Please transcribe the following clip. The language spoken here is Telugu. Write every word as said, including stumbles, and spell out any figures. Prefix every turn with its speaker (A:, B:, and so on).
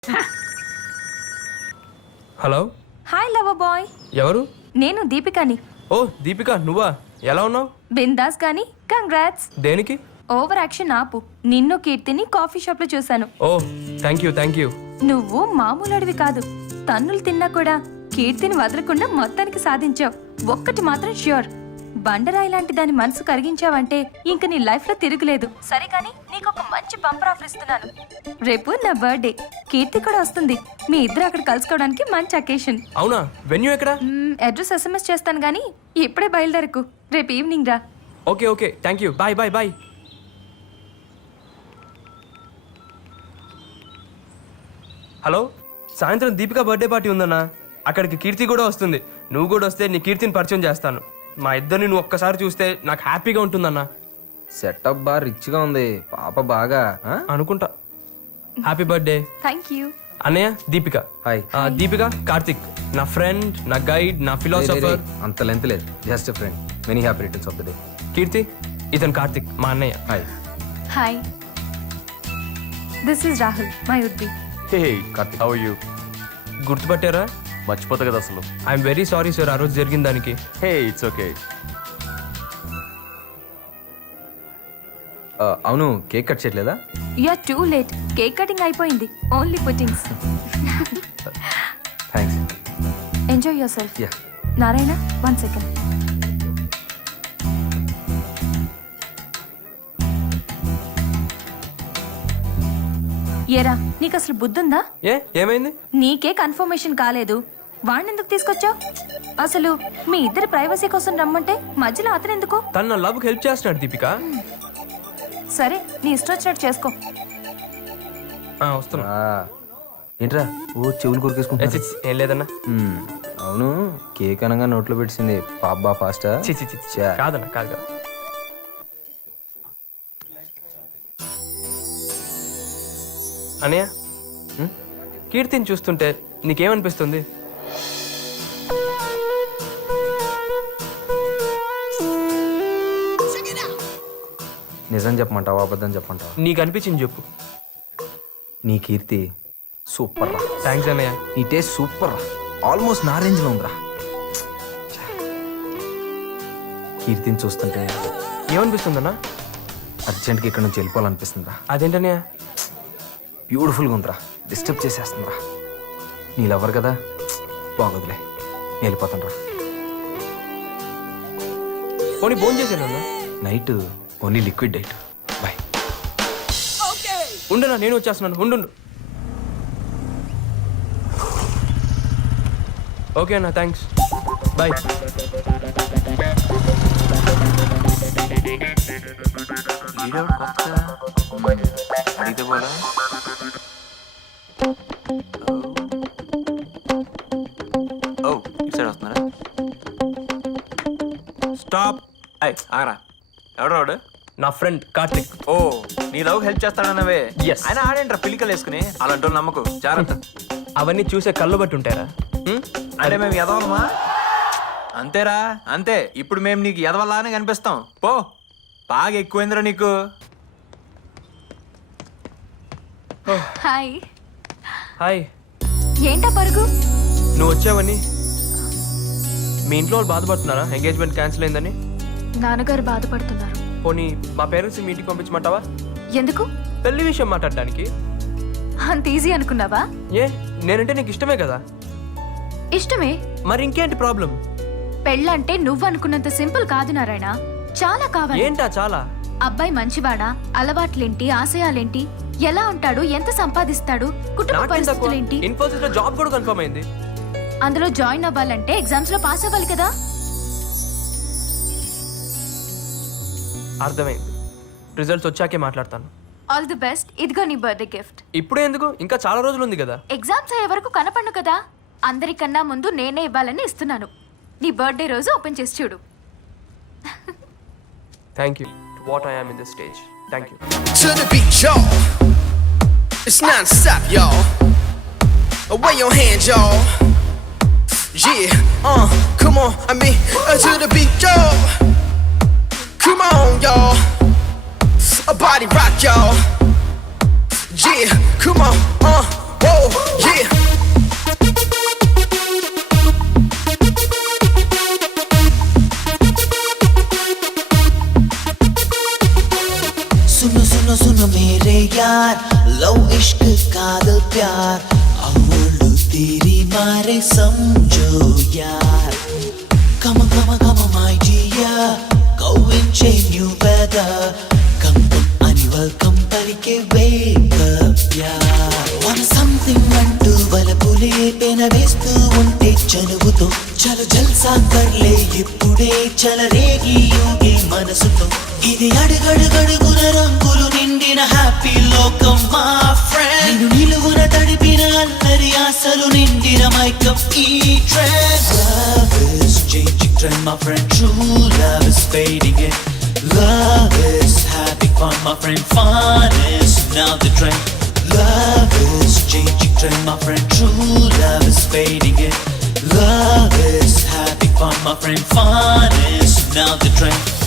A: Hello
B: hi lover boy.
A: ఎవరు?
B: నేను దీపికని.
A: ఓ దీపిక, నువ్వా? ఎలా ఉన్నావు?
B: బిందాస్ గాని కంగ్రాట్స్.
A: దేనికి?
B: ఓవర్ యాక్షన్ ఆపు. నిన్ను కీర్తిని కాఫీ షాప్ లో చూశాను.
A: ఓ థ్యాంక్ యూ థ్యాంక్ యూ.
B: నువ్వు మామూలు అడివి కాదు. తన్నులు తిన్నా కూడా కీర్తిని వదలకుండా మొత్తానికి సాధించావు. ఒక్కటి మాత్రం ష్యూర్, బండరాయి లాంటి దాని మనసు కరిగించావంటే ఇంక నీ లైఫ్ లో తిరుగులేదు. సరే కానీ నీకు ఒక మంచి బంపర్ ఆఫర్ ఇస్తున్నాను. రేపు నా బర్త్డే, కీర్తి కూడా వస్తుంది. మీ ఇద్దరు అక్కడ కలుసుకోవడానికి మంచి అకేషన్.
A: అవునా? వెన్యూ ఎక్కడ?
B: అడ్రస్ ఎస్ఎంఎస్ చేస్తాను గానీ ఇప్పుడే బయలుదేరకు. రేపు ఈవినింగ్ రా.
A: Okay okay thank you. Bye bye bye. Hello, సాయంత్రం దీపిక బర్త్డే పార్టీ ఉందన్నా. అక్కడికి కీర్తి కూడా వస్తుంది. నువ్వు కూడా వస్తే నీ కీర్తిని పరిచయం చేస్తాను. మా ఇద్దరిని నువ్వు ఒక్కసారి చూస్తే నాకు హ్యాపీగా ఉంటుందన్నా.
C: సెటప్ బాగా రిచ్ గా ఉంది. పాప బాగా ఆ?
A: అనుకుంటా. Happy birthday.
B: Thank you.
A: అన్నయ్య దీపిక.
C: హాయ్.
A: ఆ, దీపిక కార్తిక్, నా ఫ్రెండ్, నా గైడ్, నా ఫిలాసఫర్.
C: అంత లెంత్ లేదు, just friend. Many happy returns of the day.
A: Keerthi, ఇతను కార్తిక్, మా అన్నయ్య.
C: Hi.
B: Hi, this is Rahul, my would be.
D: Hey
C: Karthik.
D: How you?
A: గుర్తుపట్టారా?
D: మర్చిపోతా కదా అసలు.
A: ఐఎమ్ వెరీ సారీ సార్, ఆ రోజు జరిగిన దానికి.
D: Hey it's okay.
C: అవును, కేక్ కట్ చేయట్లేదా?
B: You are too late. Cake cutting అయిపోయింది. Only puddings.
C: Thanks.
B: Enjoy yourself.
C: Yeah.
B: Narayana, one second. ఏరా, నీకు అసలు బుద్ధుందా?
A: ఏ ఏమైంది?
B: నీకే కన్ఫర్మేషన్ కాలేదు, వాణ్ణెందుకు తీసుకొచ్చావు? అసలు మీ ఇద్దరి ప్రైవసీ కోసం రమ్మంటే మధ్యలో అతను ఎందుకు?
A: తను నా లవ్కి హెల్ప్ చేస్తున్నాడు దీపిక.
B: సరే, నీ ఇష్టం వచ్చినట్టు చేసుకో.
A: ఆ, వస్తున్నా.
C: ఆ, ఏంట్రా ఓ చెవులు
A: ఎస్,
C: కొరికేసుకుంటా?
A: ఎస్, ఏం లేదన్నా.
C: అవును, కేక్ అనగా నోట్లో పెట్టింది పాప బా ఫాస్టా?
A: చి చి చి చి.
C: చా.
A: కాదన్నా, కాదు కాదు. అన్నయ్య, కీర్తిని చూస్తుంటే నీకేమనిపిస్తుంది?
C: నిజం చెప్పమంటావా అబద్ధం చెప్పమంటావా?
A: నీకు అనిపించింది చెప్పు.
C: నీ కీర్తి సూపర్ రా.
A: థ్యాంక్స్ అన్నయ్య.
C: నీ టేస్ట్ సూపర్ రా. ఆల్మోస్ట్ నా రేంజ్ లో ఉందిరా. కీర్తిని చూస్తుంటే
A: ఏమనిపిస్తుందన్నా?
C: అర్జెంట్గా ఇక్కడ నుంచి వెళ్ళిపోవాలనిపిస్తుందిరా.
A: అదేంటన్నయ్య?
C: బ్యూటిఫుల్గా ఉందిరా. డిస్టర్బ్ చేసేస్తుందిరా. నీ లవర్ కదా, బాగోదులే, నేను వెళ్ళిపోతాను రా.
A: పోనీ ఫోన్ చేశానన్నా.
C: Night only liquid diet. Bye.
A: ఉండనా, నేను వచ్చేస్తున్నాను. ఉండు. ఓకే అన్న, థ్యాంక్స్. బాయ్.
D: అడిగితే పోలా. ఓ ఇటు సైడ్ వస్తున్నారా? స్టాప్. అయ్ ఆగరా. ఎవడు వాడు?
A: నా ఫ్రెండ్ కార్తిక్.
D: ఓ నీ లవ్ హెల్ప్ చేస్తాడన్నవే.
A: Yes.
D: ఆయన ఆడేంట్రా పిలికలు వేసుకుని. అలాంటి వాళ్ళు నమ్మకు, జాగ్రత్త.
A: అవన్నీ చూసే కళ్ళు బట్టి ఉంటారా? హ్మ్?
D: అంటే మేము ఎదవలమా? అంతేరా, అంతే. ఇప్పుడు మేము నీకు ఎదవలానే కనిపిస్తాం. పో, బాగా ఎక్కువైందిరా నీకు.
B: హాయ్.
A: హాయ్.
B: ఏంటా పరుగు?
A: నువ్వు వచ్చావని. మీ ఇంట్లో వాళ్ళు బాధపడుతున్నారా ఎంగేజ్మెంట్ క్యాన్సిల్ అయిందని?
B: నాన్నగారు బాధపడుతున్నారు.
A: పోనీ మా పేరెంట్స్ మీ ఇంటికి పంపించమంటావా?
B: ఎందుకు?
A: పెళ్లి విషయం మాట్లాడడానికి.
B: అంత ఈజీ అనుకున్నావా?
A: ఏ, నేనంటే నీకు ఇష్టమే కదా.
B: ఇష్టమే.
A: మరి ఇంకేంటి ప్రాబ్లం?
B: పెళ్ళంటే నువ్వు అనుకున్నంత సింపుల్ కాదు నారాయణ. చాలా కావాలి.
A: ఏంటా చాలా?
B: అబ్బాయి మంచివాడా, అలవాట్లేంటి, ఆశయాలేంటి, ఎలా ఉంటాడు, ఎంత సంపాదిస్తాడు, కుటుంబ
A: నాకేం తక్కువ?
B: పరిస్థితులేంటి.
A: ఇన్ఫోసిస్ లో జాబ్ కూడా కన్ఫర్మ్ అయింది.
B: అందులో జాయిన్ అవ్వాలంటే ఎగ్జామ్స్ లో పాస్ అవ్వాలి కదా.
A: అర్థమైంది. రిజల్ట్స్ వచ్చాకే మాట్లాడతాను.
B: All the best. ఇదిగో నీ బర్త్డే గిఫ్ట్.
A: ఇప్పుడే ఎందుకు? ఇంకా చాలా రోజులు ఉంది కదా.
B: ఎగ్జామ్స్ అయ్యే వరకు కనపడను కదా. అందరికన్నా ముందు నేనే ఇవ్వాలని ఇస్తున్నాను. నీ బర్త్డే రోజు ఓపెన్ చేసి చూడు.
A: Thank you. What I am in this stage. Thank you.
E: To the beat, y'all. It's non-stop, y'all. Away your hands, y'all. Yeah, uh, come on, I mean, uh, to the beat, y'all. Come on, y'all. A body rock, y'all. Yeah, come on, uh, Whoa, yeah.
F: सुनो सुनो सुनो मेरे यार लव इश्क कादल प्यार अव्वल तेरी मारे समझो यार come on come on come on my dear go and change new weather come come and welcome palike wake up yaar want something అంటూ వలపులే పెన వేస్తూ ఉంటే చనువుతో చలో జల్సా కర్లే ఇప్పుడే చలరేగి యోగి మనసుతో ఇది అడుగడుగడుగున రంగులు నిండిన హ్యాపీ లోకం మా ఫ్రెండ్ నిన్ను నిలువున తడిపిన అల్లరి ఆశలు నిండిన మైకం ఈ trend love is changing trend my friend true love is fading in love is having fun my friend fun is now the trend love is changing trend my friend true love is fading in love is having fun my friend fun is now the trend